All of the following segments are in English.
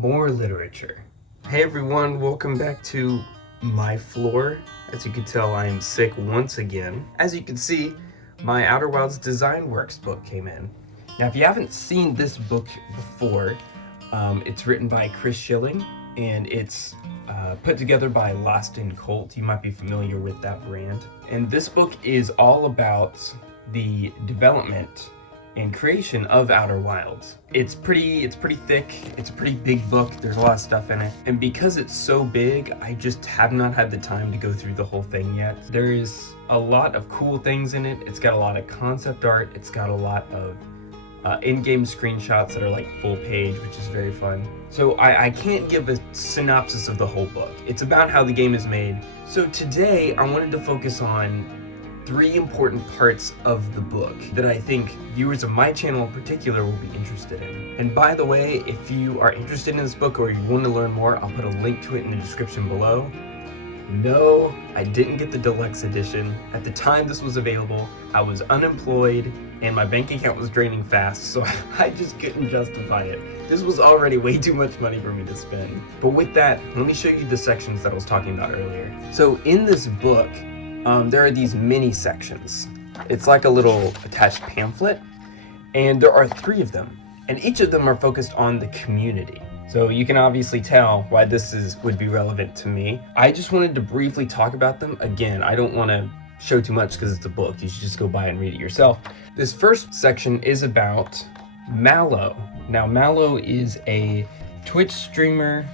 more literature. Hey everyone, welcome back to my floor. As you can tell, I am sick once again. As you can see, my Outer Wilds Design Works book came in. Now, if you haven't seen this book before, it's written by Schilling, and it's put together by Lost in Cult. You might be familiar with that brand. And this book is all about the development and creation of Outer Wilds. It's pretty thick, it's a pretty big book, there's a lot of stuff in it. And because it's so big, I just have not had the time to go through the whole thing yet. There's a lot of cool things in it. It's got a lot of concept art, it's got a lot of in-game screenshots that are like full page, which is very fun. So I can't give a synopsis of the whole book. It's about how the game is made. So today I wanted to focus on 3 important parts of the book that I think viewers of my channel in particular will be interested in. And by the way, if you are interested in this book or you want to learn more, I'll put a link to it in the description below. No, I didn't get the deluxe edition. At the time this was available, I was unemployed and my bank account was draining fast, so I just couldn't justify it. This was already way too much money for me to spend. But with that, let me show you the sections that I was talking about earlier. So in this book, there are these mini sections. It's like a little attached pamphlet, and there are 3 of them, and each of them are focused on the community. So you can obviously tell why this would be relevant to me. I just wanted to briefly talk about them. Again, I don't want to show too much because it's a book. You should just go buy and read it yourself. This first section is about Mallow. Now, Mallow is a Twitch streamer.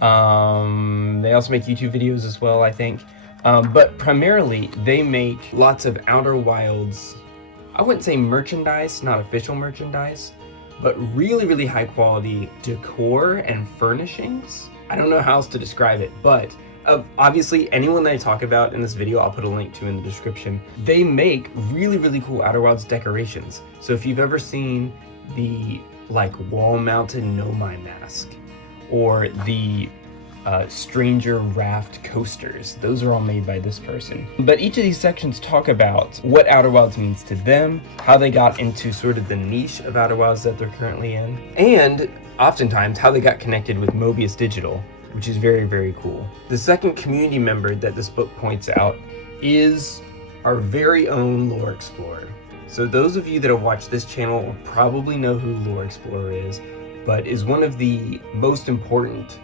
They also make YouTube videos as well, I think. But primarily, they make lots of Outer Wilds, I wouldn't say merchandise, not official merchandise, but really, really high quality decor and furnishings. I don't know how else to describe it, but obviously anyone that I talk about in this video, I'll put a link to in the description. They make really, really cool Outer Wilds decorations. So if you've ever seen the like wall-mounted Nomai mask, or the Stranger Raft coasters. Those are all made by this person. But each of these sections talk about what Outer Wilds means to them, how they got into sort of the niche of Outer Wilds that they're currently in, and oftentimes how they got connected with Mobius Digital, which is very, very cool. The second community member that this book points out is our very own Lore Explorer. So those of you that have watched this channel will probably know who Lore Explorer is, but is one of the most important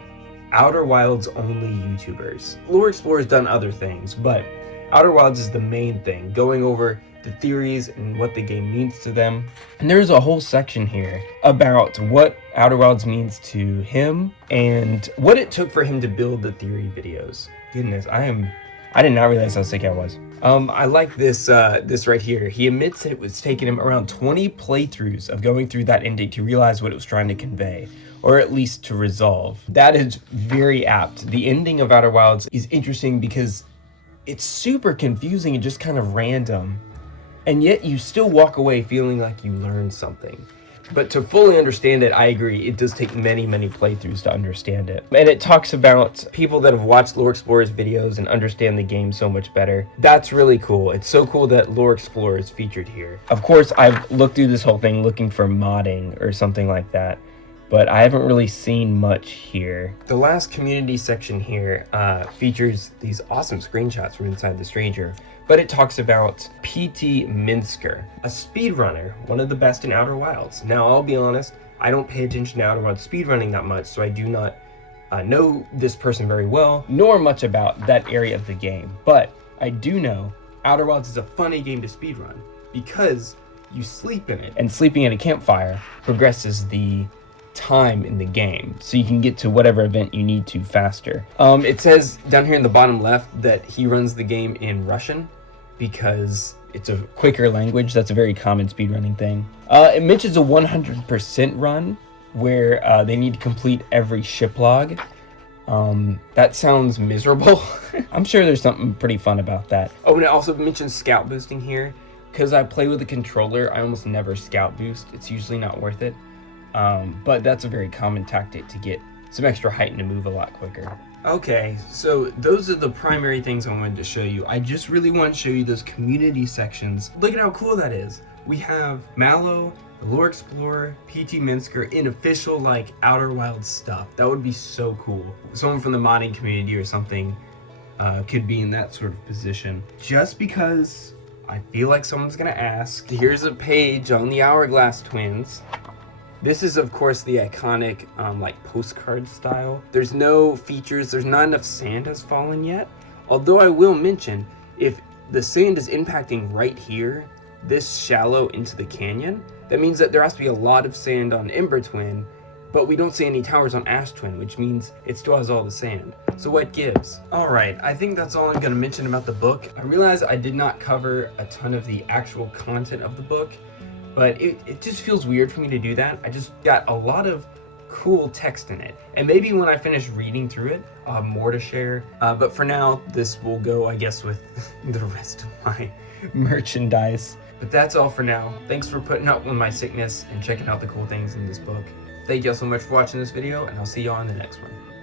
Outer Wilds only YouTubers. Lore Explorer's done other things, but Outer Wilds is the main thing, going over the theories and what the game means to them. And there's a whole section here about what Outer Wilds means to him and what it took for him to build the theory videos. Goodness, I did not realize how sick I was. I like this right here. He admits that it was taking him around 20 playthroughs of going through that ending to realize what it was trying to convey, or at least to resolve. That is very apt. The ending of Outer Wilds is interesting because it's super confusing and just kind of random, and yet you still walk away feeling like you learned something. But to fully understand it, I agree, it does take many, many playthroughs to understand it. And it talks about people that have watched Lore Explorer's videos and understand the game so much better. That's really cool. It's so cool that Lore Explorer is featured here. Of course, I've looked through this whole thing looking for modding or something like that, but I haven't really seen much here. The last community section here features these awesome screenshots from inside the Stranger, but it talks about PT Minsker, a speedrunner, one of the best in Outer Wilds. Now, I'll be honest, I don't pay attention to Outer Wilds speedrunning that much, so I do not know this person very well, nor much about that area of the game. But I do know Outer Wilds is a funny game to speedrun because you sleep in it, and sleeping at a campfire progresses the time in the game, so you can get to whatever event you need to faster. It says down here in the bottom left that he runs the game in Russian because it's a quicker language. That's a very common speedrunning thing. It mentions a 100% run where they need to complete every ship log. That sounds miserable. I'm sure there's something pretty fun about that. Oh, and it also mentions scout boosting here. Because I play with a controller, I almost never scout boost. It's usually not worth it. But that's a very common tactic to get some extra height and to move a lot quicker. Okay, so those are the primary things I wanted to show you. I just really want to show you those community sections. Look at how cool that is. We have Mallow the Lore Explorer, PT Minsker in official like Outer Wilds stuff. That would be so cool. Someone from the modding community or something could be in that sort of position. Just because I feel like someone's gonna ask. Here's a page on the Hourglass Twins. This is of course the iconic like postcard style. There's no features, there's not enough sand has fallen yet. Although I will mention, if the sand is impacting right here, this shallow into the canyon, that means that there has to be a lot of sand on Ember Twin, but we don't see any towers on Ash Twin, which means it still has all the sand. So what gives? All right, I think that's all I'm gonna mention about the book. I realize I did not cover a ton of the actual content of the book, but it just feels weird for me to do that. I just got a lot of cool text in it. And maybe when I finish reading through it, I'll have more to share. But for now, this will go, I guess, with the rest of my merchandise. But that's all for now. Thanks for putting up with my sickness and checking out the cool things in this book. Thank y'all so much for watching this video, and I'll see y'all in the next one.